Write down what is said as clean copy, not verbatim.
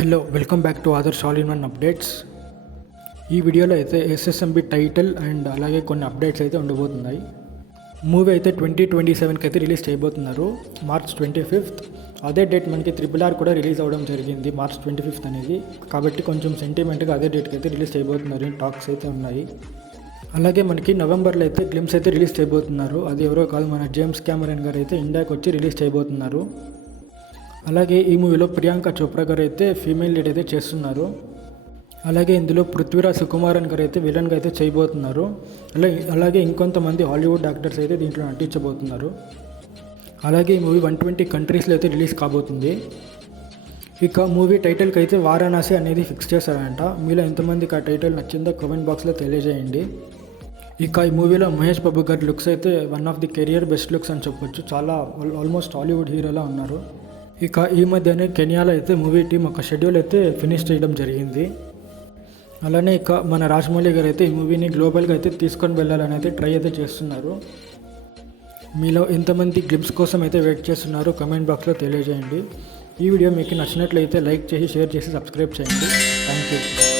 Hello welcome back to other all in one updates. ఈ వీడియోలో అయితే ఎస్ఎస్ఎంబి టైటిల్ అండ్ అలాగే కొన్ని అప్డేట్స్ అయితే ఉండబోతున్నాయి. మూవీ అయితే 2027కి అయితే రిలీజ్ చేయబోతున్నారు, మార్చ్ 25th. అదే డేట్ మనకి RRR కూడా రిలీజ్ అవ్వడం జరిగింది, మార్చ్ 25th అనేది. కాబట్టి కొంచెం సెంటిమెంట్గా అదే డేట్కి అయితే రిలీజ్ చేయబోతున్నారు, టాక్స్ అయితే ఉన్నాయి. అలాగే మనకి నవంబర్లో అయితే గ్లిమ్స్ అయితే రిలీజ్ చేయబోతున్నారు. అది ఎవరో కాదు, మన జేమ్స్ కెమెరాన్ గారు అయితే ఇండియాకి వచ్చి రిలీజ్ చేయబోతున్నారు. అలాగే ఈ మూవీలో ప్రియాంక చోప్రా గారు అయితే ఫీమేల్ లీడ్ అయితే చేస్తున్నారు. అలాగే ఇందులో పృథ్వీరాజ్ సుకుమారన్ గారు అయితే విలన్గా అయితే చేయబోతున్నారు. అలాగే ఇంకొంతమంది హాలీవుడ్ యాక్టర్స్ అయితే దీంట్లో నటించబోతున్నారు. అలాగే ఈ మూవీ 120 కంట్రీస్లో అయితే రిలీజ్ కాబోతుంది. ఇక మూవీ టైటిల్కి అయితే వారణాసి అనేది ఫిక్స్ చేశారంట. మీలో ఎంతమందికి ఆ టైటిల్ నచ్చిందో కామెంట్ బాక్స్లో తెలియజేయండి. ఇక ఈ మూవీలో మహేష్ బాబు గారి లుక్స్ అయితే one of the career best looks అని చెప్పొచ్చు. చాలా ఆల్మోస్ట్ హాలీవుడ్ హీరోలా ఉన్నారు. ఇక ఈ మధ్యనే కెన్యాలో అయితే మూవీ టీం ఒక షెడ్యూల్ అయితే ఫినిష్ చేయడం జరిగింది. అలానే ఇక మన రాజమౌళి గారు అయితే ఈ మూవీని గ్లోబల్గా అయితే తీసుకొని వెళ్ళాలని అయితే ట్రై అయితే చేస్తున్నారు. మీలో ఎంతమంది గ్లిమ్స్ కోసం అయితే వెయిట్ చేస్తున్నారు కమెంట్ బాక్స్లో తెలియజేయండి. ఈ వీడియో మీకు నచ్చినట్లయితే లైక్ చేసి షేర్ చేసి సబ్స్క్రైబ్ చేయండి. Thank you.